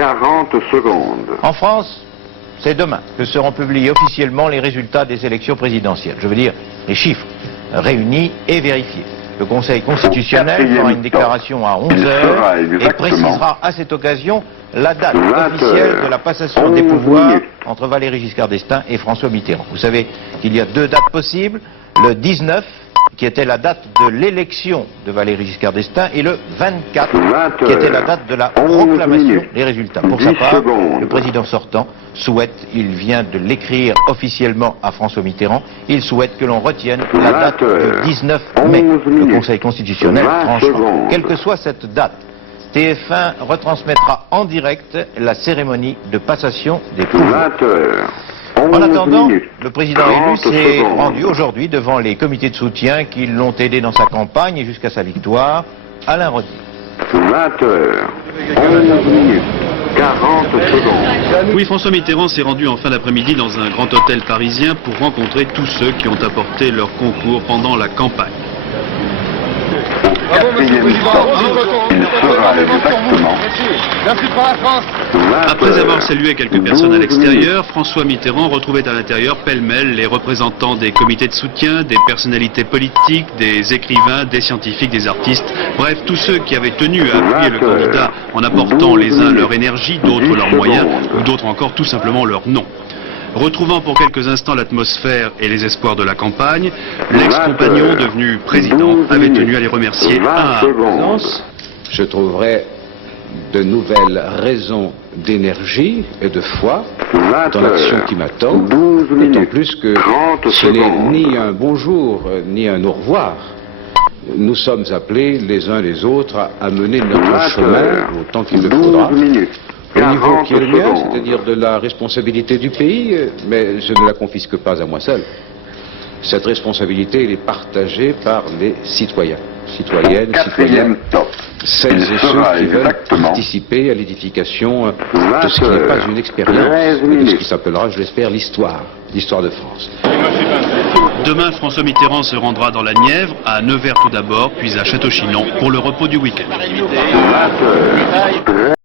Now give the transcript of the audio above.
40 secondes. En France, c'est demain que seront publiés officiellement les résultats des élections présidentielles. Je veux dire, les chiffres réunis et vérifiés. Le Conseil constitutionnel fera une déclaration à 11 heures et précisera à cette occasion la date officielle de la passation des pouvoirs entre Valéry Giscard d'Estaing et François Mitterrand. Vous savez qu'il y a deux dates possibles, le 19, qui était la date de l'élection de Valéry Giscard d'Estaing, et le 24, qui était la date de la proclamation des résultats. Pour sa part, le président sortant souhaite, il vient de l'écrire officiellement à François Mitterrand, il souhaite que l'on retienne la date du 19 mai. Le Conseil constitutionnel tranchera. Quelle que soit cette date, TF1 retransmettra en direct la cérémonie de passation des pouvoirs. En attendant, le président élu s'est rendu aujourd'hui devant les comités de soutien qui l'ont aidé dans sa campagne et jusqu'à sa victoire. Alain Rodier. 20 heures, 11 minutes, 40 secondes. Oui, François Mitterrand s'est rendu en fin d'après-midi dans un grand hôtel parisien pour rencontrer tous ceux qui ont apporté leur concours pendant la campagne. Après avoir salué quelques personnes à l'extérieur, François Mitterrand retrouvait à l'intérieur pêle-mêle les représentants des comités de soutien, des personnalités politiques, des écrivains, des scientifiques, des artistes, bref, tous ceux qui avaient tenu à appuyer le candidat en apportant les uns leur énergie, d'autres leurs moyens, ou d'autres encore tout simplement leur nom. Retrouvant pour quelques instants l'atmosphère et les espoirs de la campagne, l'ex-compagnon devenu président avait tenu à les remercier un à un. Je trouverai de nouvelles raisons d'énergie et de foi dans l'action qui m'attend, d'autant plus que ce n'est ni un bonjour ni un au revoir. Nous sommes appelés les uns les autres à mener notre chemin autant qu'il le faudra. Au niveau qui est le mien, c'est-à-dire de la responsabilité du pays, mais je ne la confisque pas à moi seul. Cette responsabilité, elle est partagée par les citoyens, citoyennes, citoyens, celles et ceux qui veulent participer à l'édification de ce qui n'est pas une expérience, mais de ce qui s'appellera, je l'espère, l'histoire de France. Demain, François Mitterrand se rendra dans la Nièvre, à Nevers tout d'abord, puis à Château-Chinon pour le repos du week-end.